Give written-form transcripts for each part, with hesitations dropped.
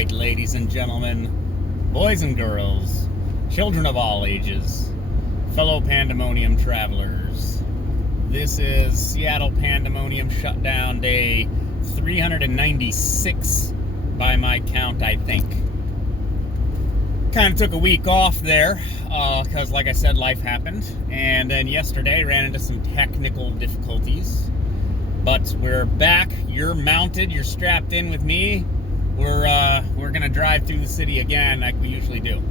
right, ladies and gentlemen, boys and girls, children of all ages, fellow Pandemonium travelers. This is Seattle Pandemonium Shutdown Day 396 by my count, I think. Kind of took a week off there because, like I said, life happened. And then yesterday ran into some technical difficulties. But we're back. You're mounted. You're strapped in with me. We're gonna drive through the city again like we usually do.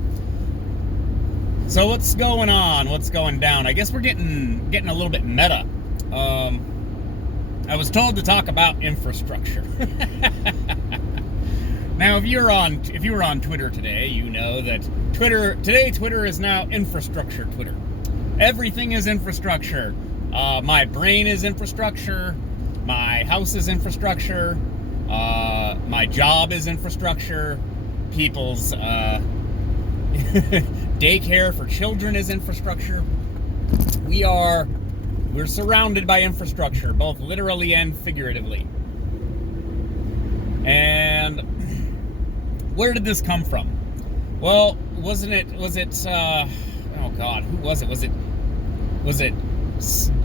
So what's going on? What's going down? I guess we're getting a little bit meta. I was told to talk about infrastructure. Now, if you were on Twitter today, you know that Twitter is now infrastructure Twitter. Everything is infrastructure. My brain is infrastructure. My house is infrastructure. My job is infrastructure. People's daycare for children is infrastructure. We're surrounded by infrastructure, both literally and figuratively. And where did this come from? Well, was it oh God, who was it? Was it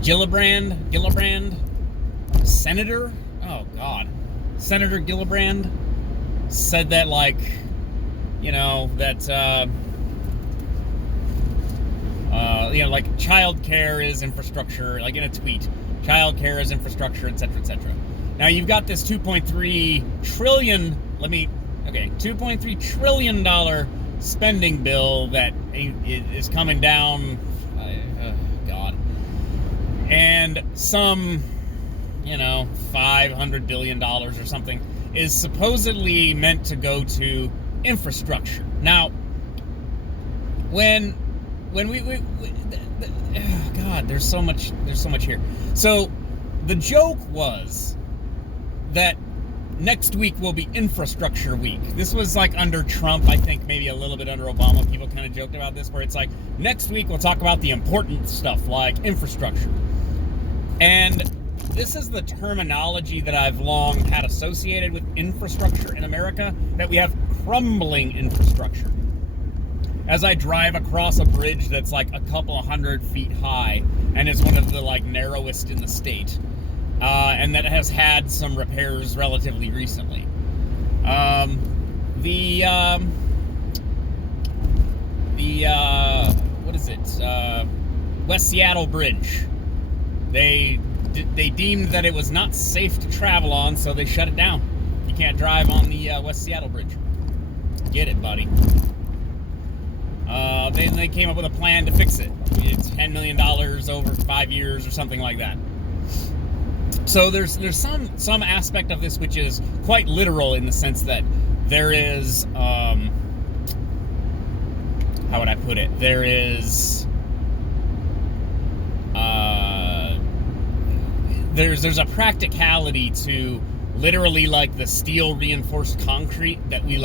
Gillibrand? Senator? Oh God. Senator Gillibrand said that, like, like child care is infrastructure, like in a tweet. Child care is infrastructure, etc., etc. Now you've got this $2.3 trillion spending bill that is coming down. God. And some, $500 billion or something is supposedly meant to go to infrastructure. Now, when we oh God, there's so much here. So the joke was that next week will be infrastructure week. This was like under Trump, I think maybe a little bit under Obama. People kind of joked about this, where it's like, next week we'll talk about the important stuff like infrastructure. And this is the terminology that I've long had associated with infrastructure in America, that we have crumbling infrastructure. As I drive across a bridge that's like a couple 100 feet high and is one of the narrowest in the state, and that has had some repairs relatively recently. What is it? West Seattle Bridge. They deemed that it was not safe to travel on, so they shut it down. You can't drive on the West Seattle Bridge. Get it, buddy. They came up with a plan to fix it. It's $10 million over 5 years or something like that. So there's some aspect of this which is quite literal, in the sense that there is, how would I put it? There's a practicality to literally the steel reinforced concrete that we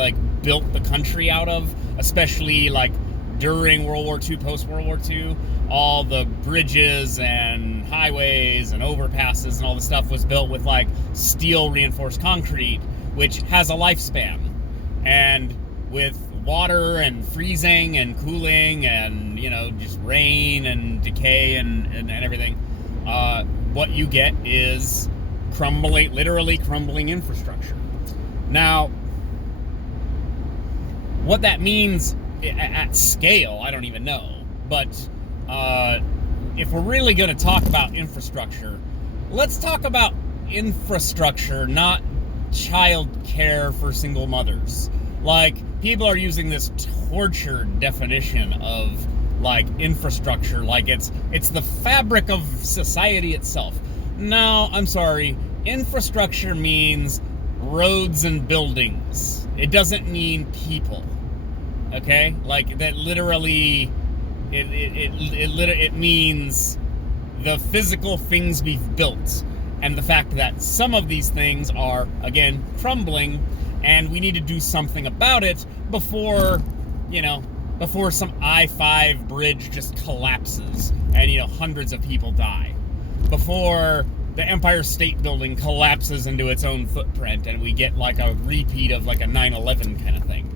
built the country out of, especially during World War II, post World War II. All the bridges and highways and overpasses and all the stuff was built with steel reinforced concrete, which has a lifespan. And with water and freezing and cooling and just rain and decay and everything, what you get is literally crumbling infrastructure. Now, what that means at scale, I don't even know. But if we're really going to talk about infrastructure, let's talk about infrastructure, not child care for single mothers. People are using this tortured definition of infrastructure, it's the fabric of society itself. No, I'm sorry. Infrastructure means roads and buildings. It doesn't mean people. Okay? That literally, it means the physical things we've built, and the fact that some of these things are, again, crumbling, and we need to do something about it before some I-5 bridge just collapses and, hundreds of people die. Before the Empire State Building collapses into its own footprint and we get like a repeat of like a 9/11 kind of thing.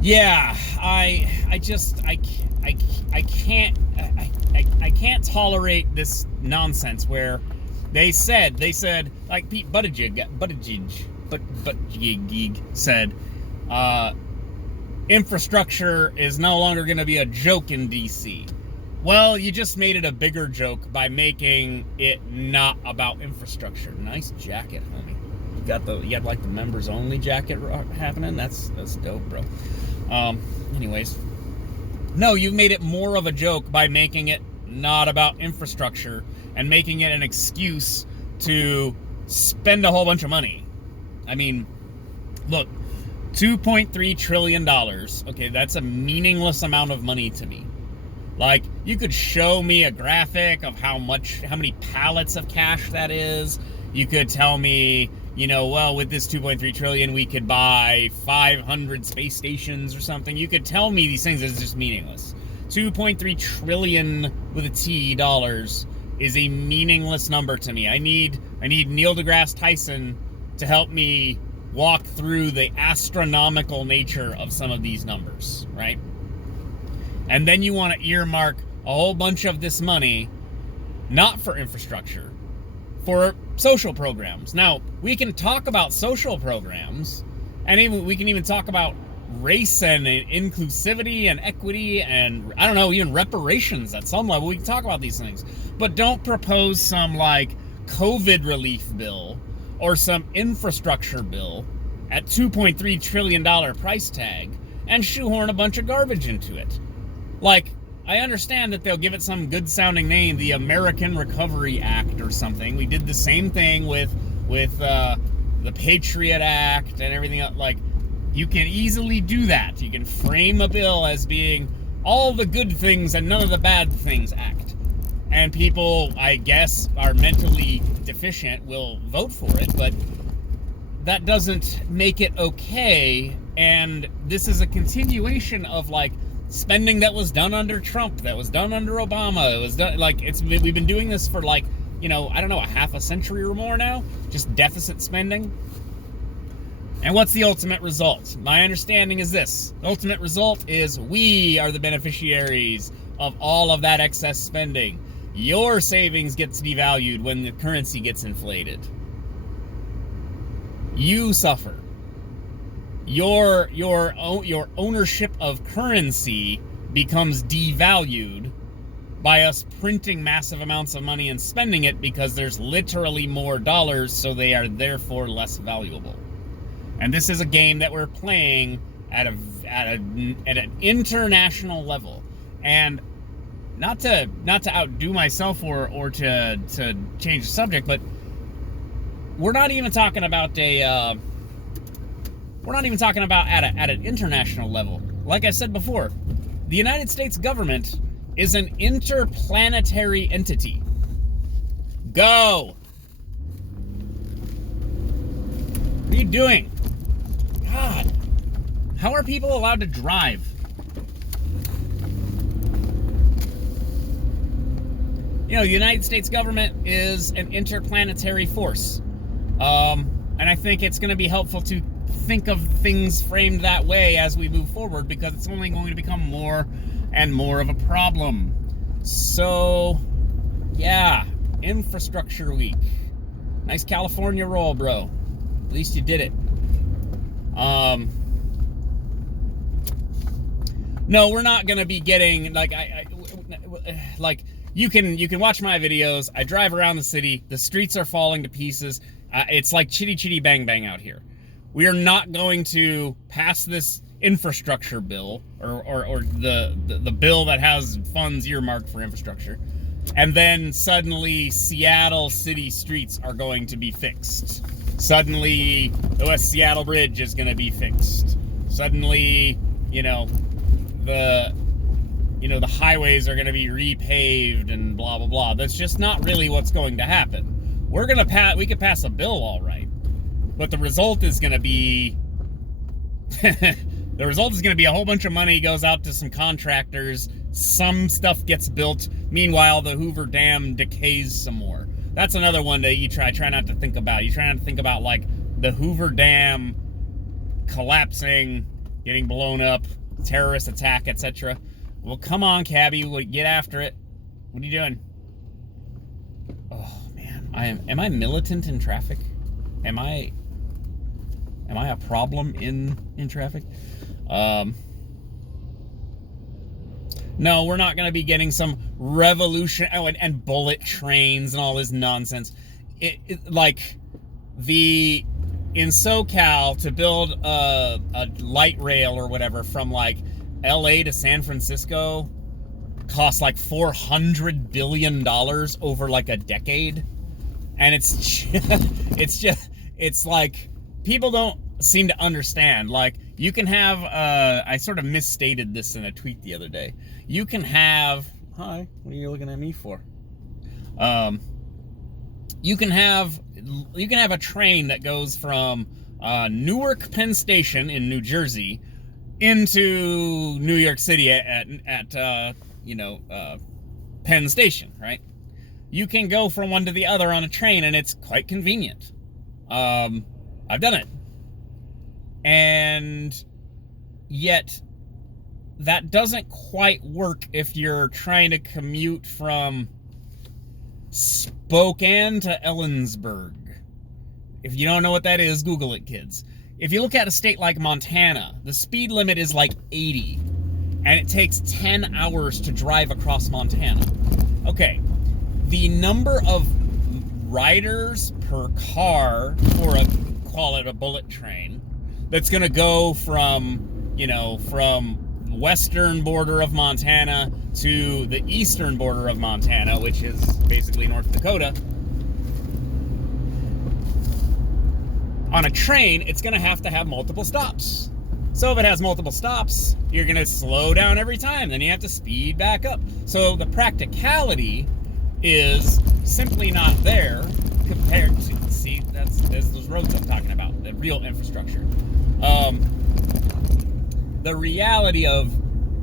Yeah, I can't tolerate this nonsense where they said like Pete Buttigieg said, infrastructure is no longer going to be a joke in DC. Well, you just made it a bigger joke by making it not about infrastructure. Nice jacket, homie. You got like the members only jacket happening. That's dope, bro. Anyways, no, you've made it more of a joke by making it not about infrastructure and making it an excuse to spend a whole bunch of money. I mean, look, $2.3 trillion. Okay, that's a meaningless amount of money to me. Like, you could show me a graphic of how many pallets of cash that is. You could tell me, well, with this 2.3 trillion, we could buy 500 space stations or something. You could tell me these things. It's just meaningless. 2.3 trillion with a T dollars is a meaningless number to me. I need Neil deGrasse Tyson to help me walk through the astronomical nature of some of these numbers, right? And then you want to earmark a whole bunch of this money, not for infrastructure, for social programs. Now, we can talk about social programs, and we can even talk about race and inclusivity and equity and, I don't know, even reparations at some level. We can talk about these things. But don't propose some, like, COVID relief bill or some infrastructure bill at $2.3 trillion price tag and shoehorn a bunch of garbage into it. Like, I understand that they'll give it some good-sounding name, the American Recovery Act or something. We did the same thing with the Patriot Act and everything else. Like, you can easily do that. You can frame a bill as being all the good things and none of the bad things act. And people, I guess, are mentally deficient, will vote for it, but that doesn't make it okay. And this is a continuation of, like, spending that was done under Trump, that was done under Obama. It was done, like, we've been doing this for, like, I don't know, a half a century or more now, just deficit spending. And what's the ultimate result? My understanding is this. The ultimate result is we are the beneficiaries of all of that excess spending. Your savings gets devalued when the currency gets inflated. You suffer. Your ownership of currency becomes devalued by us printing massive amounts of money and spending it because there's literally more dollars, so they are therefore less valuable. And this is a game that we're playing at an international level. And not to outdo myself or to change the subject, but we're not even talking about at an international level. Like I said before, the United States government is an interplanetary entity. Go! What are you doing? God. How are people allowed to drive? The United States government is an interplanetary force. And I think it's going to be helpful to think of things framed that way as we move forward, because it's only going to become more and more of a problem. So, yeah, Infrastructure Week. Nice California roll, bro. At least you did it. No, we're not going to be getting, like, you can watch my videos. I drive around the city. The streets are falling to pieces. It's like chitty chitty bang bang out here. We are not going to pass this infrastructure bill or the bill that has funds earmarked for infrastructure, and then suddenly Seattle city streets are going to be fixed. Suddenly the West Seattle Bridge is going to be fixed. Suddenly, the highways are going to be repaved and blah blah blah. That's just not really what's going to happen. We could pass a bill, all right, but the result is going to be a whole bunch of money goes out to some contractors. Some stuff gets built. Meanwhile, the Hoover Dam decays some more. That's another one that you try not to think about. You try not to think about, like, the Hoover Dam collapsing, getting blown up, terrorist attack, etc. Well, come on, Cabby, get after it. What are you doing? Oh man, am I militant in traffic? Am I a problem in traffic? No, we're not going to be getting some revolution. Oh, and bullet trains and all this nonsense. Like in SoCal, to build a light rail or whatever from like LA to San Francisco costs like $400 billion over like a decade. And it's like people don't seem to understand. Like, you can have, I sort of misstated this in a tweet the other day. You can have, hi, what are you looking at me for? You can have a train that goes from Newark Penn Station in New Jersey into New York City at Penn Station, right? You can go from one to the other on a train, and it's quite convenient. I've done it. And yet, that doesn't quite work if you're trying to commute from Spokane to Ellensburg. If you don't know what that is, Google it, kids. If you look at a state like Montana, the speed limit is like 80, and it takes 10 hours to drive across Montana. Okay, the number of riders per car for call it a bullet train, that's going to go from western border of Montana to the eastern border of Montana, which is basically North Dakota. On a train, it's going to have multiple stops. So if it has multiple stops, you're going to slow down every time. Then you have to speed back up. So the practicality is simply not there compared to, see, that's those roads I'm talking about, the real infrastructure. The reality of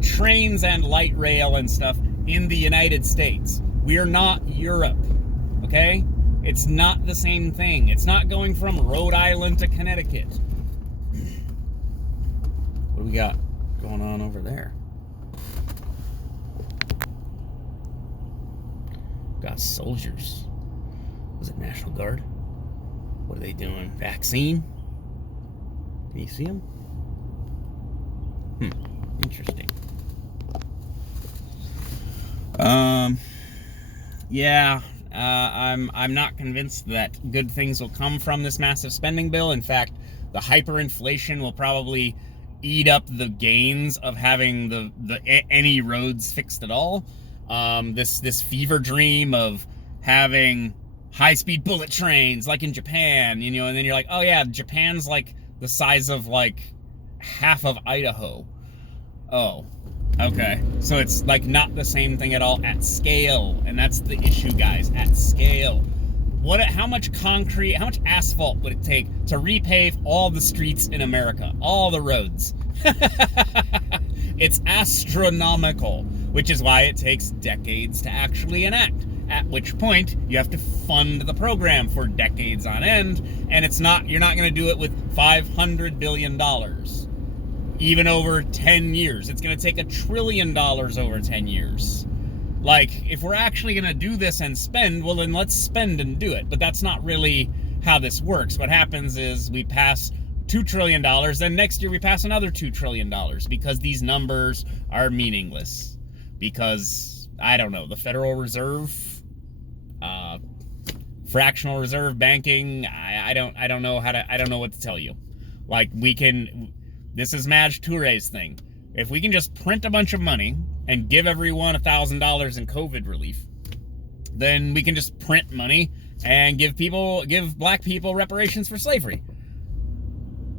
trains and light rail and stuff in the United States. We're not Europe, okay? It's not the same thing. It's not going from Rhode Island to Connecticut. What do we got going on over there? Got soldiers. Was it National Guard? What are they doing? Vaccine? Can you see them? Interesting. Yeah, I'm not convinced that good things will come from this massive spending bill. In fact, the hyperinflation will probably eat up the gains of having any roads fixed at all. This fever dream of having high-speed bullet trains like in Japan, and then you're like, oh yeah, Japan's like the size of like half of Idaho. Oh, okay. So it's like not the same thing at all at scale, and that's the issue, guys. At scale, how much concrete, how much asphalt would it take to repave all the streets in America, all the roads? It's astronomical, which is why it takes decades to actually enact. At which point you have to fund the program for decades on end, and you're not going to do it with $500 billion. Even over 10 years. It's going to take $1 trillion over 10 years. Like, if we're actually going to do this and spend, well, then let's spend and do it. But that's not really how this works. What happens is we pass $2 trillion, then next year we pass another $2 trillion because these numbers are meaningless. Because, I don't know, the Federal Reserve, fractional reserve banking, I don't know what to tell you. Like, this is Madge Touré's thing. If we can just print a bunch of money and give everyone $1,000 in COVID relief, then we can just print money and give black people reparations for slavery.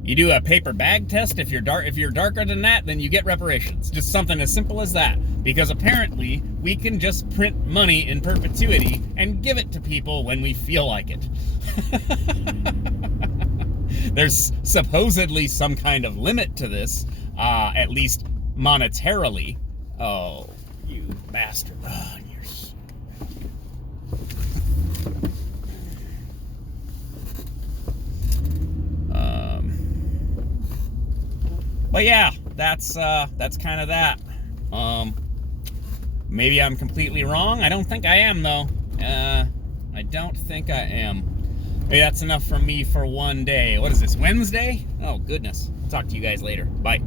You do a paper bag test. If you're darker than that, then you get reparations. Just something as simple as that. Because apparently we can just print money in perpetuity and give it to people when we feel like it. There's supposedly some kind of limit to this, at least monetarily. Oh, you bastard. Oh, But yeah, that's kind of that. Maybe I'm completely wrong. I don't think I am, though. I don't think I am. Maybe that's enough from me for one day. What is this, Wednesday? Oh, goodness. Talk to you guys later. Bye.